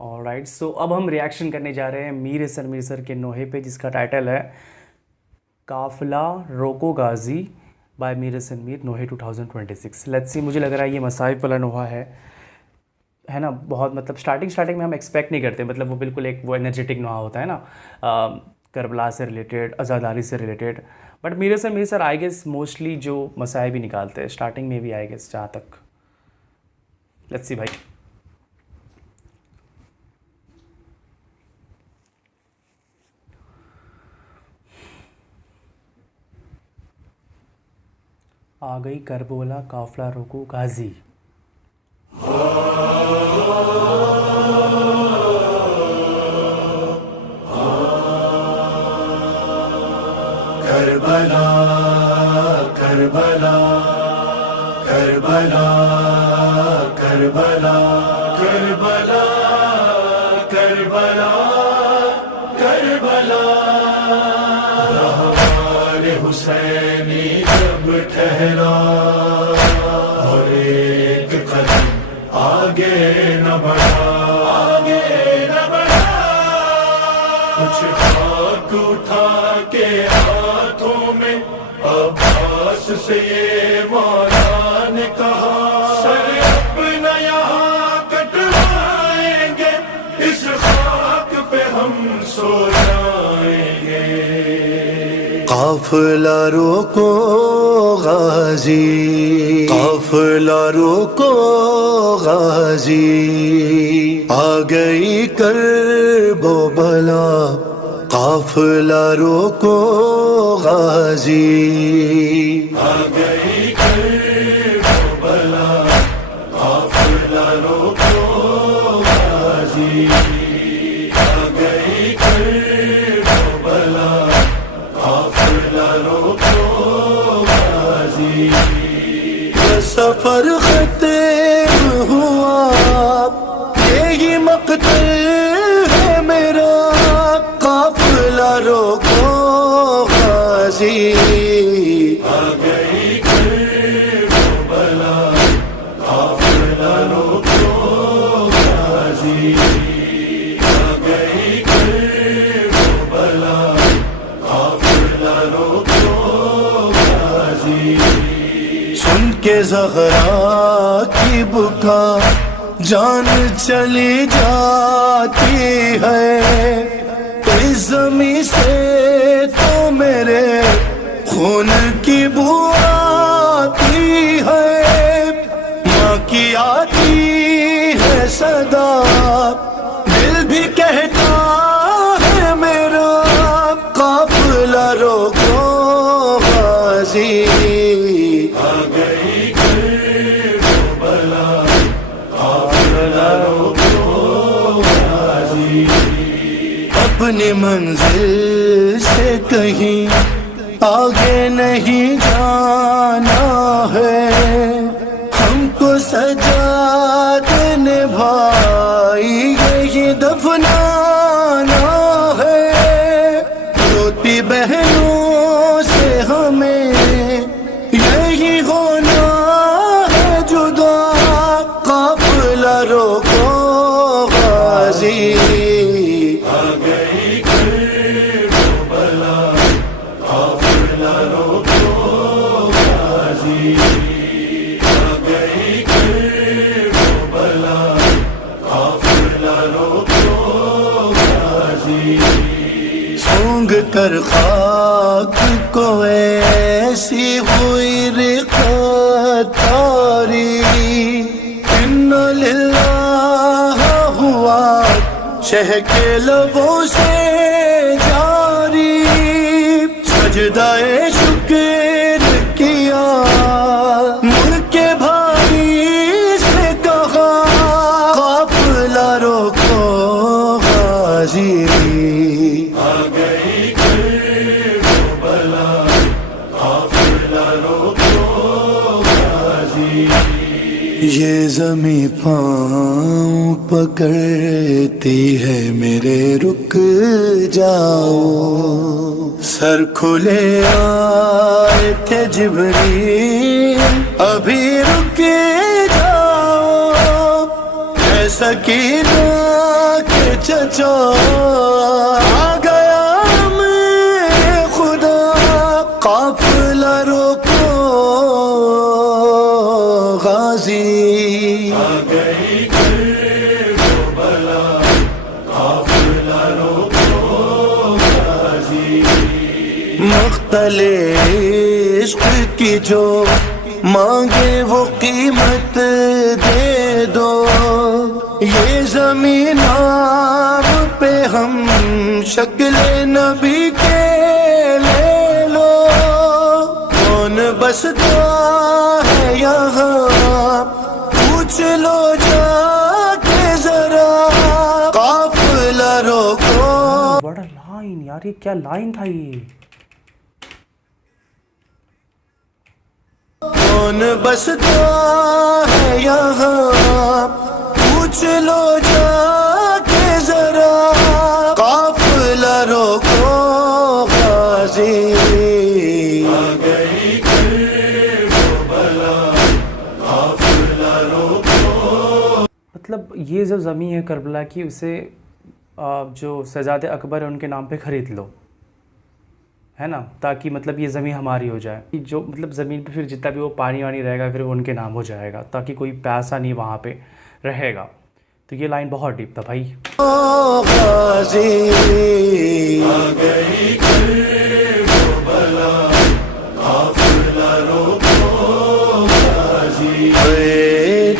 Alright, सो अब हम reaction करने जा रहे हैं मीर सर के नोहे पे, जिसका टाइटल है काफिला रोको गाजी बाय मीर नोहे 2026। लेट्स सी, मुझे लग रहा है ये मसाइब वाला नोहा है ना। बहुत मतलब स्टार्टिंग में हम एक्सपेक्ट नहीं करते, मतलब वो बिल्कुल एक वो एनर्जेटिक नोहा होता है ना, करबला से रिलेटेड, आज़ादारी से related. But Mir sir I guess mostly जो मसाइब भी निकालते हैं स्टार्टिंग में भी, आई गेस जहाँ तक। लेट्स सी भाई। आ गई करबला काफिला रोको गाजी। करबला करबला करबला करबला करबला करबला करबला रहवार हुसैनी जब ठहरा और एक कदम आगे न बढ़ा, आगे न बढ़ा। कुछ खाक उठा के हाथों में अब्बास से ये मौला ने कहा, सर अपना यहाँ कटवाएंगे, इस खाक पे हम सो जाएंगे। काफिला रोको गाजी, काफिला रोको गाजी, आ गई करबो बला, काफिला रोको गाजी, आ गई करबो बला, काफिला रोको गाजी, आ गई करबो बला, काफिला रोको गाजी। सफर खत्म हुआ, यही मकतल है मेरा, काफिला रोको गाजी, आ गई करबला, काफिला रोको गाजी, आ गई करबला, काफिला रोको गाजी। सुन के ज़हरा की बुका जान चली जाती है, इस ज़मीं से तो मेरे खून की बू आती है, माँ की आती है सदा, दिल भी कहता है मेरा, काफिला रोको गाजी, आ गई करबला, काफिला रोको गाजी। अपनी मंजिल से कहीं आगे नहीं जाना है, हमको सजाद निभाई यही दफनाना है, रोती बहनों से हमें यही होना है जुदा, काफिला रोको गाजी, आ गई करबला, काफिला रोको गाजी, आ गई करबला, काफिला रोको गाजी। सूंघ कर खाक को ऐसी हुई रिक़त तारी, इन्ना लिल्लाह हुआ शह के लबों से जारी, सजदाए शुक्र किया, मुड़ के भाई से कहा, काफिला रोको गाजी, आ गई करबला, काफिला रोको गाजी। ये ज़मीं पाँव पकड़ती है मेरे, रुक जाओ, सर खुले आए थे जिब्रील, अभी रुक जाओ, है सकीना बचा आ गया मैं खुदा काफिला रोको गाजी आ गई करबला काफिला रोको गाजी मख्तले इश्क की जो मांगे वो कीमत दे दो ये ज़मीन आब पे हम शक्ल नबी के ले लो कौन बसता है यहाँ पूछ लो जाके जरा काफिला रोको। बड़ा लाइन यार, ये क्या लाइन था ये। कौन बसता है यहाँ पूछ लो जाके जरा काफिला रोको गाजी आ गई करबला काफिला रोको। मतलब ये जो ज़मीन है करबला की, उसे जो शहज़ादे अकबर है उनके नाम पे ख़रीद लो, है ना, ताकि मतलब ये ज़मीन हमारी हो जाए। जो मतलब ज़मीन पे फिर जितना भी वो पानी वानी रहेगा फिर वो उनके नाम हो जाएगा, ताकि कोई पैसा नहीं वहाँ पे रहेगा। तो ये लाइन बहुत डीप था भाई।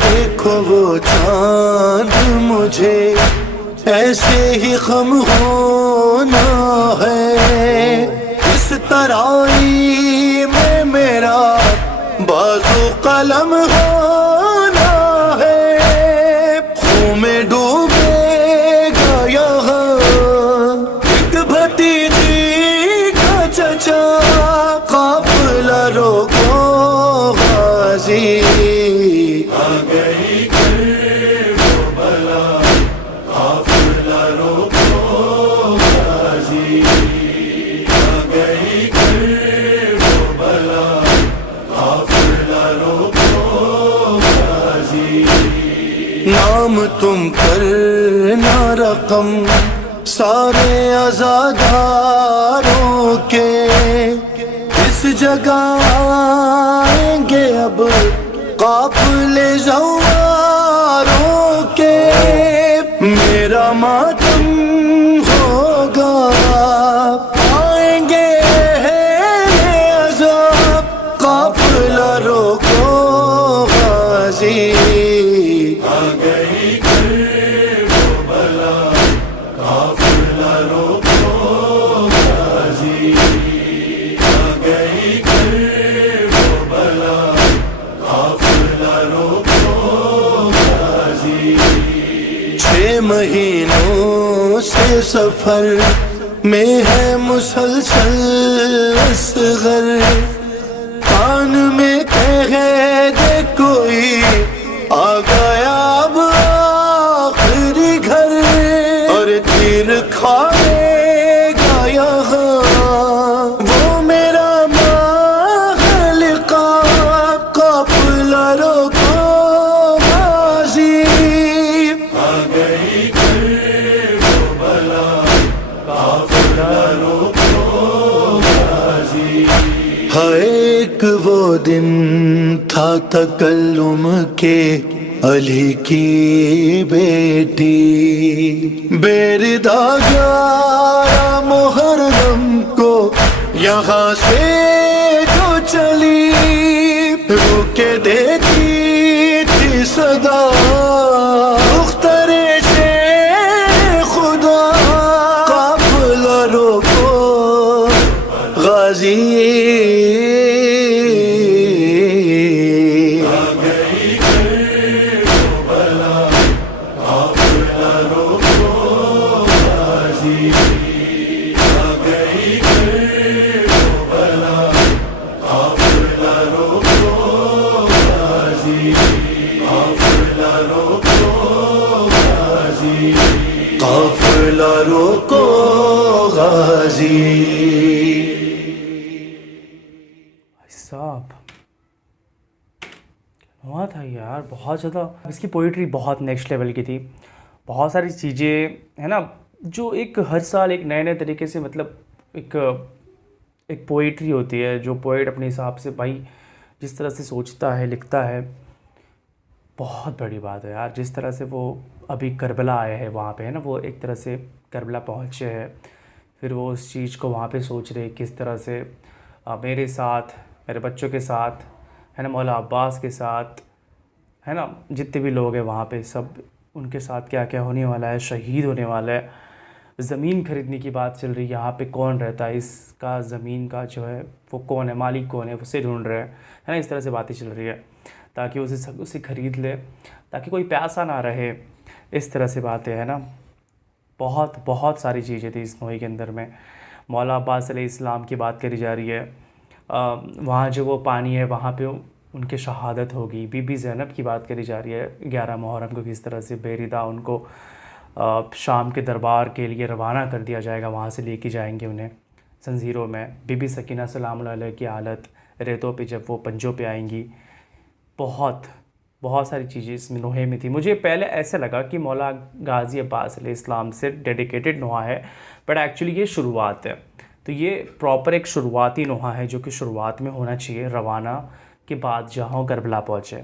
देखो वो चांद मुझे ऐसे ही गम होना है इस तराई में मेरा बाजू कलम होना है खून में डूबेगा यहाँ एक भतीजी का चचा काफिला रोको गाजी आ गई करबला काफिला रोको गाजी आ गई करबला काफिला रोको गाजी। नाम तुम पर ना रकम सारे आज़ादारों के इस जगह आएंगे अब काफिले ज़वारों के मेरा मातम होगा आएंगे अज़ाब काफिला रोको गाजी आ गई करबला काफिला रोको गाजी आ गई करबला काफिला रोको गाजी। 6 महीनों से सफर में है मुसलसल असगर कान में कह दे कोई आ गया अब आखिरी घर और तीर खाएगा यहाँ वो मेरा मालिका काफिला रोको गाजी आ गई करबला काफिला रोको गाजी। एक वो दिन था तकल्लुम के अली की बेटी बेरदा 11 मुहर्रम को यहाँ से जो चली रुके देती थी सदा मुख्तरे से खुदा काफिला रोको गाजी काफिला रोको गाजी। साहब हुआ था यार, बहुत ज़्यादा। इसकी पोइट्री बहुत नेक्स्ट लेवल की थी, बहुत सारी चीज़ें है ना, جو ایک ہر سال ایک نئے نئے طریقے سے مطلب ایک پوئٹری ہوتی ہے، جو پوئٹ اپنے حساب سے بھائی جس طرح سے سوچتا ہے لکھتا ہے، بہت بڑی بات ہے یار. جس طرح سے وہ ابھی کربلا آئے ہیں وہاں پہ ہے نا، وہ ایک طرح سے کربلا پہنچے ہیں، پھر وہ اس چیز کو وہاں پہ سوچ رہے کس طرح سے میرے ساتھ، میرے بچوں کے ساتھ ہے نا، مولا عباس کے ساتھ ہے نا، جتنے بھی لوگ ہیں وہاں پہ سب ان کے ساتھ کیا کیا ہونے والا ہے، شہید ہونے والا ہے. زمین خریدنے کی بات چل رہی ہے، یہاں پہ کون رہتا ہے، اس کا زمین کا جو ہے وہ کون ہے، مالک کون ہے، اسے ڈھونڈ رہے ہیں ہے نا. اس طرح سے باتیں چل رہی ہے تاکہ اسے خرید لے، تاکہ کوئی پیاسا نہ رہے. اس طرح سے باتیں ہے نا. بہت بہت ساری چیزیں تھیں اس نوحے کے اندر میں. مولا عباس علیہ السلام کی بات کری جا رہی ہے. وہاں جو وہ پانی ہے وہاں پہ ان کی شہادت ہوگی. بی بی زینب کی بات کری جا رہی ہے 11 محرم کو، کس طرح سے بیریدہ ان کو شام کے دربار کے لیے روانہ کر دیا جائے گا، وہاں سے لے کے جائیں گے انہیں زنجیروں میں. بی بی سکینہ سلام اللہ علیہ کی حالت ریتوں پہ جب وہ پنجوں پہ آئیں گی. بہت ساری چیزیں اس میں نوحے میں تھی. مجھے پہلے ایسے لگا کہ مولا غازی عباس علیہ السلام سے ڈیڈیکیٹڈ نوحہ ہے، بٹ ایکچولی یہ شروعات ہے. تو یہ پراپر ایک شروعاتی نوحہ ہے جو کہ شروعات میں ہونا چاہیے، روانہ کے بعد جہاں کربلا پہنچے.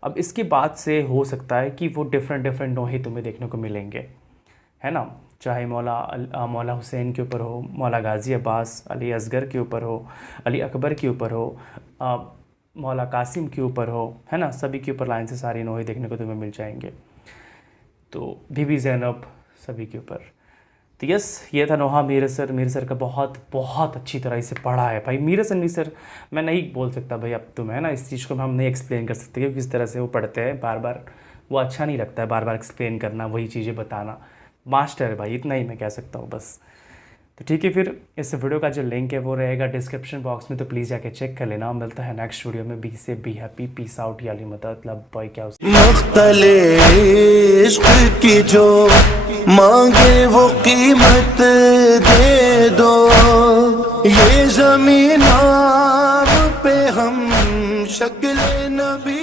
اب اس کے بعد سے ہو سکتا ہے کہ وہ ڈفرینٹ نوحے تمہیں دیکھنے کو ملیں گے ہے نا، چاہے مولا حسین کے اوپر ہو، مولا غازی عباس، علی اصغر کے اوپر ہو، علی اکبر کے اوپر ہو، مولا قاسم کے اوپر ہو ہے نا. سبھی کے اوپر لائن سے سارے نوحے دیکھنے کو تمہیں مل جائیں گے. تو بی بی زینب سبھی کے اوپر. تو یس، یہ تھا نوحہ میر سر کا. بہت اچھی طرح اسے پڑھا ہے بھائی. میر سر میں نہیں بول سکتا بھائی اب تم ہے نا، اس چیز کو ہم نہیں ایکسپلین کر سکتے کہ کس طرح سے وہ پڑھتے ہیں بار بار. وہ اچھا نہیں لگتا ہے بار بار ایکسپلین کرنا، وہی چیزیں بتانا. ماسٹر ہے بھائی، اتنا ہی میں کہہ سکتا ہوں بس. تو ٹھیک ہے، پھر اس ویڈیو کا جو لنک ہے وہ رہے گا ڈسکرپشن باکس میں، تو پلیز جا کے چیک کر لینا. ملتا ہے نیکسٹ ویڈیو میں. بی سے بی ہیپی، پیس آؤٹ، یا علی مدد لب بائی. کیا مختلف عشق کی جو مانگے وہ قیمت دے دو. یہ زمین آب پہ ہم شکل نبی